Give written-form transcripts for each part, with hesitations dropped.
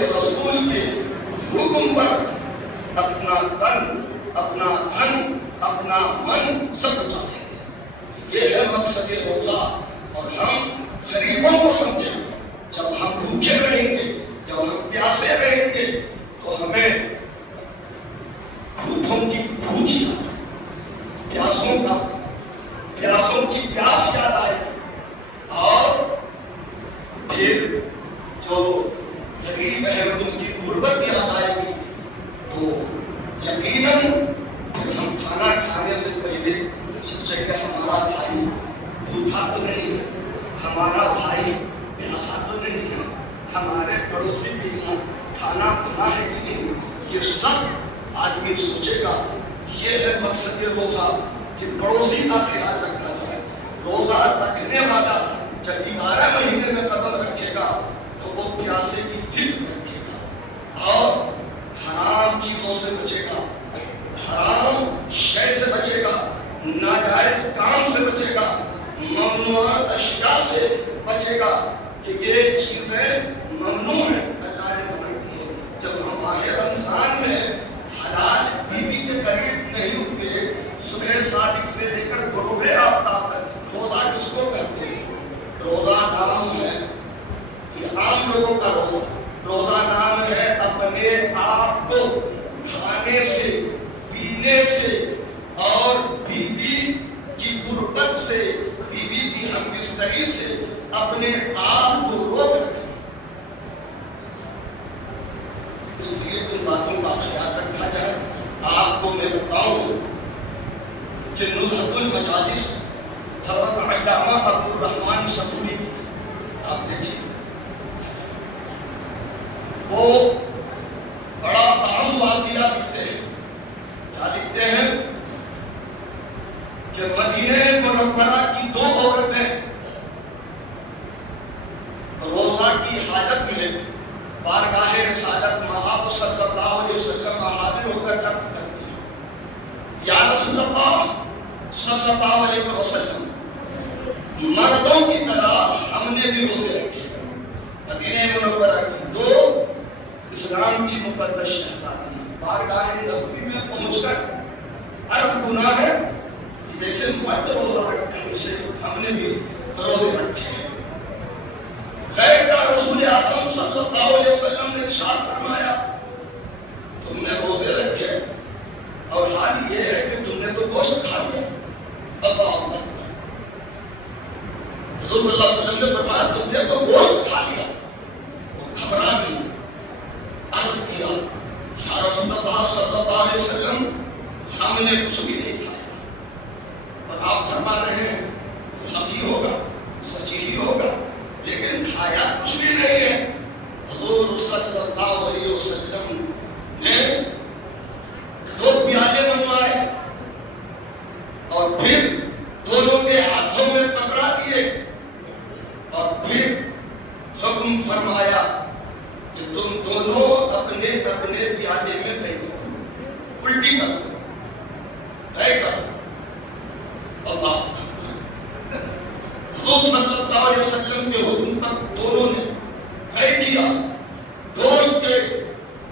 کے رسول کے حکم پر اپنا تن، اپنا دھن، اپنا من سب لٹا دیں گے۔ یہ ہے مقصد روزہ۔ اور ہم غریبوں کو سمجھیں، جب ہم بھوکے رہیں گے، جب ہم پیاسے رہیں گے تو ہمیں بھوکوں کی بھوک یاد آئے گی، پیاسوں کی پیاس یاد آئے گی، اور پھر جو غریب ہے ان کی غربت یاد آئے گی۔ تو یقیناً پھر ہم کھانا کھانے سے پہلے سوچیں کہ ہمارا بھائی بھوکا تو نہیں ہے، ہمارا بھائی پیاسا تو نہیں ہے، ہمارے پڑوسی بھی یہاں کھانا بنا ہے کہ نہیں۔ یہ سب آدمی سوچے گا۔ یہ ہے مقصد روزہ کہ پڑوسی کا خیال رکھا جائے۔ روزہ رکھنے والا جب 11 مہینے میں قدم رکھے گا تو وہ پیاسے کی فکر رکھے گا اور حرام چیزوں سے بچے گا، حرام شے سے بچے گا، ناجائز کام سے بچے گا، ممنوعات اشیاء سے بچے گا کہ یہ چیزیں ممنوع ہیں، اللہ نے منع کی ہے۔ جب ہم ماہ رمضان میں حلال بیوی کے قریب نہیں ہوتے، صبح صادق سے لے کر غروب آفتاب تک، روزہ کس کو کہتے ہیں؟ روزہ نام ہے، یہ عام لوگوں کا روزہ۔ روزہ نام ہے اپنے آپ کو کھانے سے، پینے سے اور بیوی کی غربت سے، بیوی کی ہمبستری سے اپنے آپ کو روک رکھنا۔ اس لیے ان باتوں کا خیال رکھا جائے۔ آپ کو میں بتاؤں کہ نزہۃ المجالس حضرت علامہ عبد الرحمن صفوری، آپ دیکھیے وہ بڑا اہم واقعہ لکھتے ہیں۔ کیا لکھتے ہیں کہ مدینہ منورہ کی 2 عورتیں روزہ کی حالت میں بارگاہ رسالت مآب صلی اللہ علیہ وسلم حاضر ہو کر عرض کرتی ہیں، یا رسول اللہ صلی اللہ علیہ وسلم، مردوں کی طرح ہم نے بھی روزے رکھے۔ مدینہ منورہ کی 2 اسلام کی مقدس شہزادی بارگاہ نبوی میں پہنچ کر عرض گناہ ہے، جیسے مرد روزہ رکھتے ہیں ویسے ہم نے بھی روزے رکھے ہیں۔ غیر کا رسول اعظم صلی اللہ علیہ وسلم نے ارشاد فرمایا، تم نے روزے رکھے اور حال یہ ہے کہ تم نے تو گوشت کھا لیا۔ اللہ اکبر۔ حضور صلی اللہ علیہ وسلم نے فرمایا تم نے تو گوشت کھا لیا۔ وہ گھبرا گئی، عرض کیا یا رسول اللہ صلی اللہ علیہ وسلم، ہم نے کچھ بھی نہیں کھایا۔ اور آپ فرما رہے ہیں حق ہی ہوگا، سچ ہی ہوگا، لیکن کھایا کچھ بھی نہیں ہے۔ حضور صلی اللہ علیہ وسلم نے 2 پیالے بنوائے اور پھر دونوں کے ہاتھوں میں پکڑا دیے اور پھر حکم فرمایا کہ تم دونوں اپنے اپنے پیالے میں دے دو، الٹی کر دو، طے کرو۔ اللہ حضور صلی اللہ علیہ وسلم کے حکم پر دونوں نے طے کیا۔ گوشت کے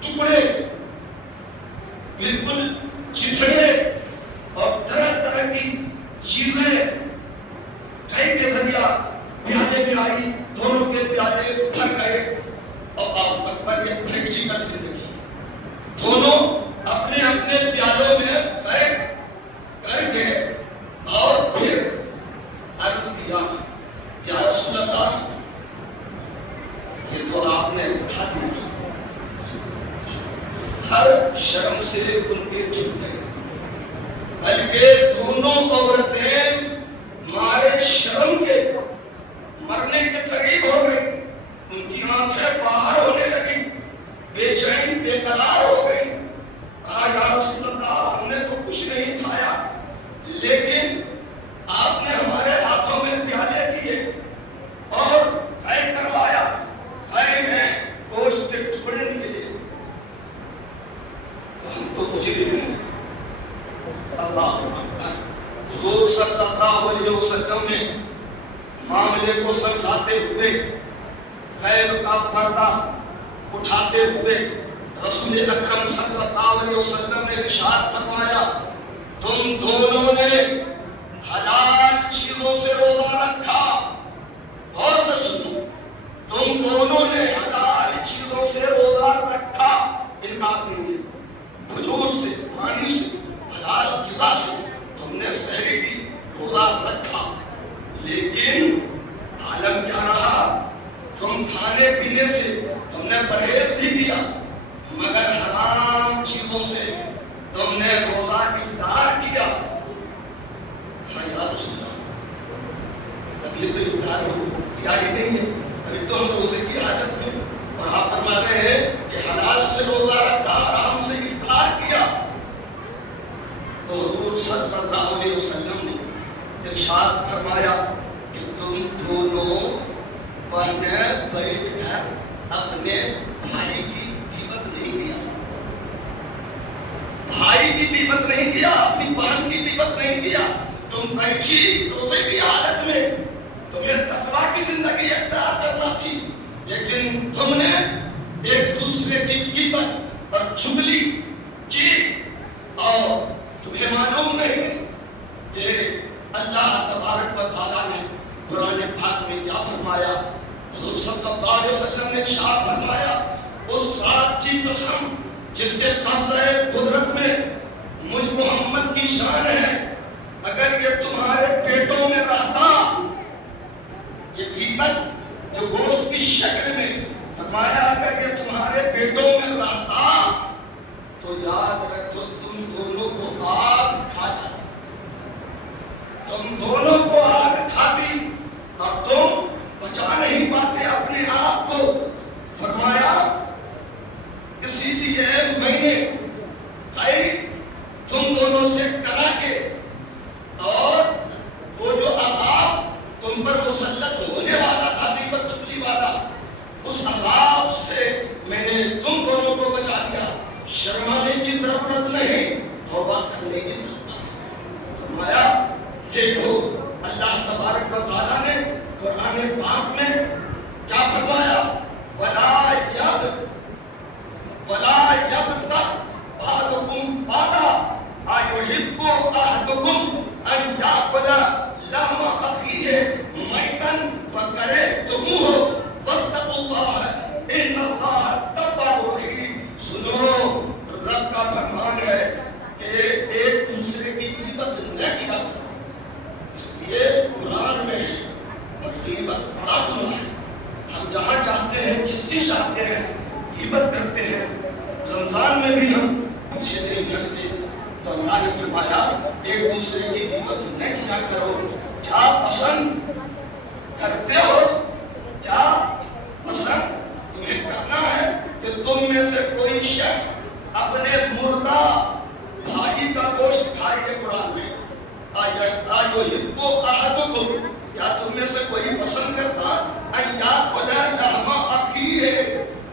ٹکڑے بالکل چتھڑے اور طرح طرح کی چیزیں طے کے ذریعہ پیالے میں آئی، دونوں کے پیالے بھر گئے۔ اور آپ اکبر کے پریکٹیکل زندگی، دونوں اپنے اپنے پیالوں میں طے کر کے اور پھر عرض کیا یا رسول اللہ، یہ تو آپ نے دکھا دیا۔ ہر شرم سے ان کے جھک گئے، بلکہ دونوں عورتیں مارے شرم کے مرنے کے قریب ہو گئی۔ ان کی آنکھیں باہر ہونے لگی، بے چین بے قرار ہو گئی۔ کہا یا رسول اللہ، ہم نے تو کچھ نہیں کھایا، لیکن آپ نے ہمارے ہاتھوں میں پیالے دیے اور طے کروایا، طے میں گوشت کے ٹکڑے نکلے، تو ہم تو مجرم ہیں۔ اللہ اکبر۔ حضور صلی اللہ علیہ وسلم نے معاملے کو سمجھاتے ہوئے غیب کا پردہ اٹھاتے ہوئے رسول اکرم صلی اللہ علیہ وسلم نے ارشاد فرمایا تم دونوں نے حلال چیزوں سے روزہ رکھا. غور سے سنو, تم دونوں نے حلال چیزوں سے روزہ رکھا, انکار نہیں ہے. کھجور سے, پانی سے, حلال غذا سے تم نے سحری کی روزہ رکھا, لیکن عالم کیا رہا؟ تم کھانے پینے سے تم نے پرہیز بھی کیا, مگر حرام چیزوں سے تم نے روزہ افطار کیا. یا رسول اللہ, ابھی تو افطار کیا ہی نہیں ہے, ابھی تو ہم روزے کی حالت میں, اور آپ فرما رہے ہیں کہ حلال سے روزہ رکھا, حرام سے افطار کیا. تو حضور صلی اللہ علیہ وسلم نے ارشاد فرمایا کہ تم دونوں بہنیں بیٹھ کر اپنے بھائی کی غیبت نہیں کیا, بھائی کی غیبت نہیں کیا, اپنی بہن کی غیبت نہیں کیا. تم بیٹھی روزے کی حالت میں, تمہیں تقویٰ کی زندگی اختیار کرنا تھی, لیکن تم نے ایک دوسرے کی غیبت اور چغلی کی. اور تمہیں معلوم نہیں کہ اللہ تبارک و تعالیٰ نے قرآن پاک میں کیا فرمایا. حضور صلی اللہ علیہ وسلم نے ارشاد فرمایا اس ذات کی قسم جس کے قبضہ قدرت میں مجھ محمد کی شان ہے, اگر یہ تمہارے پیٹوں میں رہتا, یہ غیبت جو گوشت کی شکل میں, فرمایا اگر یہ تمہارے پیٹوں میں رہتا تو یاد رکھو تم دونوں کو آگ کھاتا, تم دونوں کو آگ کھاتی اور تم بچا نہیں پاتے اپنے آپ کو. فرمایا اسی لیے میں نے کئی تم دونوں سے کرا کے, اور وہ جو عذاب تم پر مسلط ہونے والا تھا غیبت چغلی والا, اس عذاب سے میں نے تم دونوں کو بچا لیا. شرمانے کی ضرورت نہیں, توبہ کرنے کی ضرورت ہے. فرمایا دیکھو اللہ تبارک و تعالیٰ نے قرآن پاک میں کیا فرمایا, وَلَا يَبْتَغْ بَعْضُكُمْ بَعْضًا أَيُحِبُّ أَحَدُكُمْ أَن يَأْكُلَ لَحْمَ أَخِيهِ مَيْتًا فَكَرِهْتُمُوهُ وَاتَّقُوا اللَّهَ إِنَّ اللَّهَ تَوَّابٌ رَحِيمٌ. سنو, رب کا فرمان ہے کہ ایک دوسرے کی غیبت نہ کیا. اس لیے قرآن میں ہے اور غیبت بڑا گناہ ہے. ہم جہاں چاہتے ہیں جس چیز چاہتے ہیں غیبت کرتے ہیں. رمضان میں بھی ہم پیچھے نہیں ہٹتے, تو اللہ نے فرمایا ایک دوسرے کی غیبت نہ کیا کرو. کیا پسند کرتے ہو, کیا پسند تمہیں کرنا ہے کہ تم میں سے کوئی شخص اپنے مردہ بھائی کا گوشت کھائے. قرآن میں أَيُحِبُّ أَحَدُكُمْ, کیا تم میں سے کوئی پسند کرتا أَن يَأْكُلَ لَحْمَ أَخِيهِ,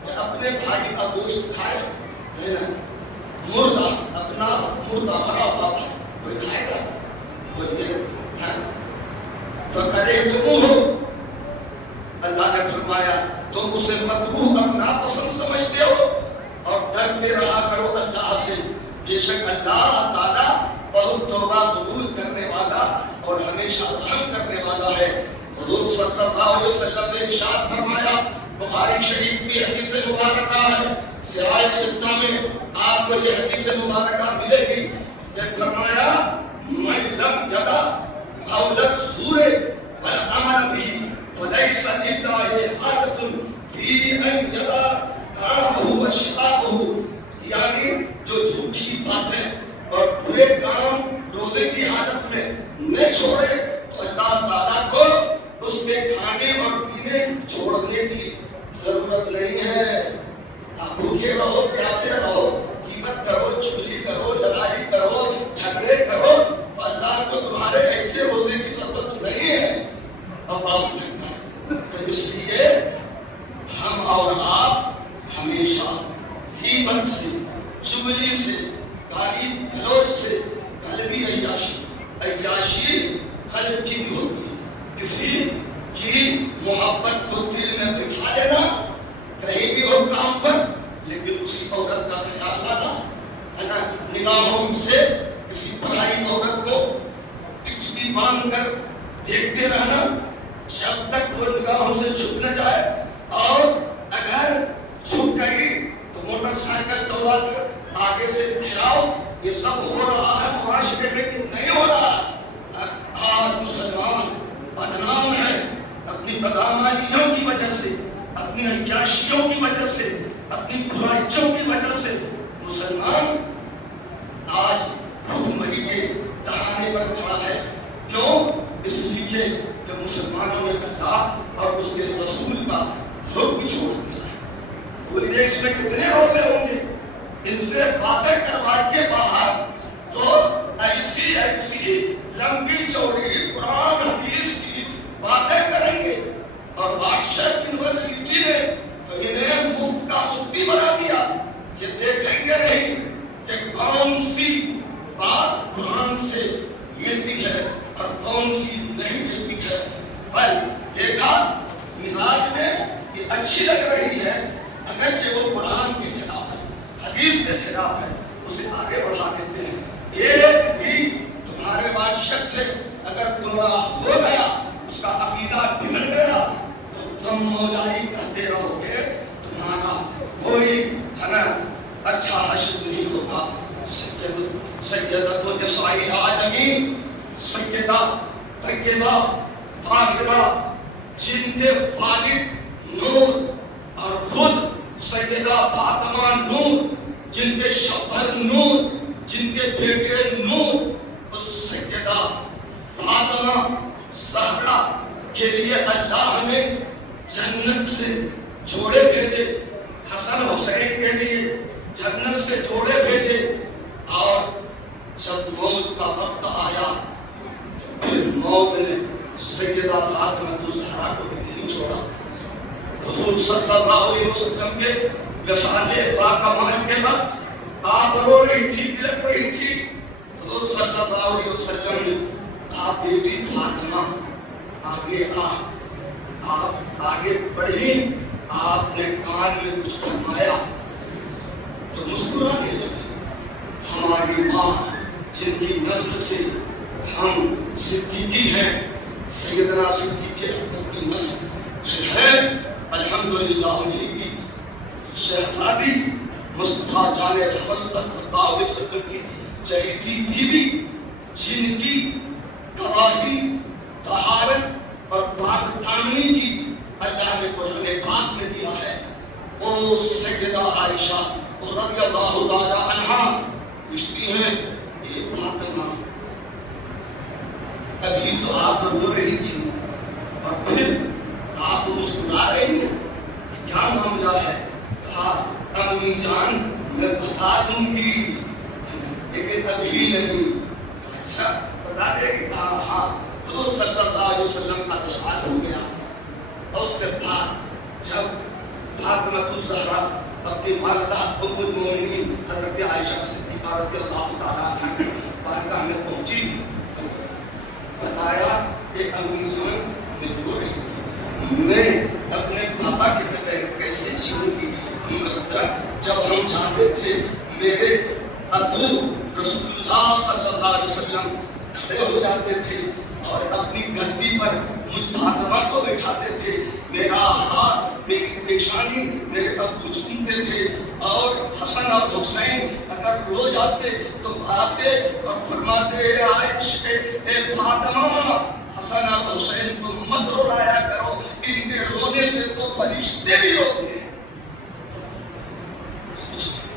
کہ اپنے بھائی کا گوشت کھائے. مردہ, اپنا مردہ مرا ہوا کوئی کھائے گا؟ بولیے فَكَرِهْتُمُوهُ, اللہ نے فرمایا تم اسے مکروہ اور ناپسند سمجھتے ہو, اور ڈرتے رہا کرو اللہ سے, بے شک اللہ تعالیٰ بہت توبہ قبول کرنے والا اور ہمیشہ رحم کرنے والا ہے. حضور صلی اللہ علیہ وسلم نے ارشاد فرمایا, بخاری شریف کی حدیث مبارکہ ہے, سیاہ ستہ میں آپ کو یہ حدیث مبارکہ ملے گی. فرمایا مَن لَمْ يَدَعْ قَوْلَ الزُّورِ وَالْعَمَلَ بِهِ فَلَيْسَ لِلَّهِ حَاجَةٌ فِي أَن يَدَعَ طَعَامَهُ وَشَرَابَهُ, یعنی جو جھوٹی باتیں اور برے کام روزے کی حالت میں نہ چھوڑے تو اللہ تعالیٰ کو اس کے کھانے اور پینے چھوڑنے کی ضرورت نہیں ہے. آپ بھوکے رہو, پیاسے رہو, غیبت کرو, چغلی کرو, لڑائی کرو, جھگڑے کرو, تو اللہ کو تمہارے ایسے روزے کی ضرورت نہیں ہے. اب آپ تو اس لیے ہم اور آپ ہمیشہ غیبت سے, چغلی سے, گالی گلوچ سے, قلبی عیاشی قلب کی بھی ہوتی ہے. کسی کی محبت کو دل میں بٹھا لینا, کہیں بھی ہو کام پر، لیکن اسی عورت کا خیال لانا ہے نا، نگاہوں سے کسی پرائی عورت کو ٹچکی باندھ کر دیکھتے رہنا جب تک وہ نگاہوں سے چھپ نہ جائے، اور اگر چھپ گئی تو موٹر سائیکل دوڑا کر آگے سے گھراؤ۔ یہ سب ہو رہا ہے معاشرے میں کہ نہیں ہو رہا؟ آج مسلمان بدنام ہے اپنی بدعمالیوں کی وجہ سے، اپنی عیاشیوں کی وجہ سے، اپنی برائیوں کی وجہ سے۔ مسلمان آج بھوکمری کے دہانے پر کھڑا ہے، کیوں؟ اس لیے کہ مسلمانوں نے اللہ اور اس کے رسول کا حکم چھوڑ دیا ہے۔ کوئی دیش میں کتنے روزے ہوں گے، ان سے باتیں کروا کے باہر تو ایسی لمبی چوڑی قرآن حدیث کی باتیں کریں گے، اور آکسفورڈ یونیورسٹی نے تو انہیں مفت کا مفتی بنا دیا کہ دیکھیں گے نہیں کہ کون سی بات قرآن سے ملتی ہے اور کون سی نہیں ملتی ہے، پر دیکھا مزاج میں یہ اچھی لگ رہی ہے، اگرچہ وہ قرآن کے خلاف ہے، حدیث کے خلاف ہے، اسے آگے بڑھا دیتے ہیں۔ ایک بھی تمہارے معاشرت سے اگر گمراہ ہو گیا، اس کا عقیدہ بگڑ گیا، تو تم مولائی کہتے رہو گے، تمہارا کوئی اچھا حشر نہیں ہوگا۔ سیدۃ النساء العالمین، سیدہ طیبہ طاہرہ، جن کے والد نور اور خود سیدہ فاطمہ نور، جن کے شوہر نور، جن کے بیٹے نور، اس سیدہ فاطمہ زہرا کے لیے اللہ نے جنت سے جوڑے بھیجے، حسن حسین کے لیے جنت سے جوڑے بھیجے، اور جب موت کا وقت آیا تو پھر موت نے سیدہ فاطمہ زہرا کو بھی نہیں چھوڑا۔ حضور صلی اللہ علیہ وسلم کے وصال باکمال کے وقت آپ رو رہی تھی، بلک رہی تھی، حضور صلی اللہ علیہ وسلم نے آپ بیٹی فاطمہ آگے آپ آگے بڑھی، آپ نے کان میں کچھ فرمایا تو مسکرانے لگے۔ ہماری ماں جن کی نسل سے ہم صدیقی ہیں، سیدنا صدیق اکبر کی نسل سے ہے، الحمدللہ انہیں کی شہزادی مصطفیٰ جان رحمت صلی اللہ علیہ وسلم کی چہیتی بیوی، جن کی گواہی طہارت اور پاک دامنی کی اللہ نے قرآن پاک میں دیا ہے، وہ سیدہ عائشہ رضی اللہ تعالی عنہا پوچھتی ہیں، اے فاطمہ ابھی تو آپ رو رہی تھی اور پھر آپ مسکرا رہی ہیں، کیا معاملہ ہے؟ کہا امی جان میں بتا دوں گی لیکن ابھی نہیں۔ اچھا بتا دے گی؟ کہا ہاں۔ حضور صلی اللہ علیہ وسلم کا وصال ہو گیا، اور اس کے بعد جب فاطمہ الزہرا اپنی والدہ ام المومنین حضرت عائشہ صدیقہ رضی اللہ تعالیٰ عنہا کی بارگاہ میں پہنچی، بتایا کہ امی جان میں رو رہی تھی، میں اپنے پاپا کے بغیر کیسے جیوں گی؟ جب ہم جاتے تھے میرے ابو رسول اللہ صلی اللہ علیہ وسلم کھڑے ہو جاتے تھے اور اپنی گدی پر مجھ فاطمہ کو بٹھاتے تھے، میرا ہاتھ میری پیشانی میرے ابو چومتے تھے، اور حسن اور حسین اگر رو جاتے تو آتے اور فرماتے عائشہ اے فاطمہ حسن اور حسین کو مت رلایا کرو، ان کے رونے سے تو فرشتے بھی روتے ہیں۔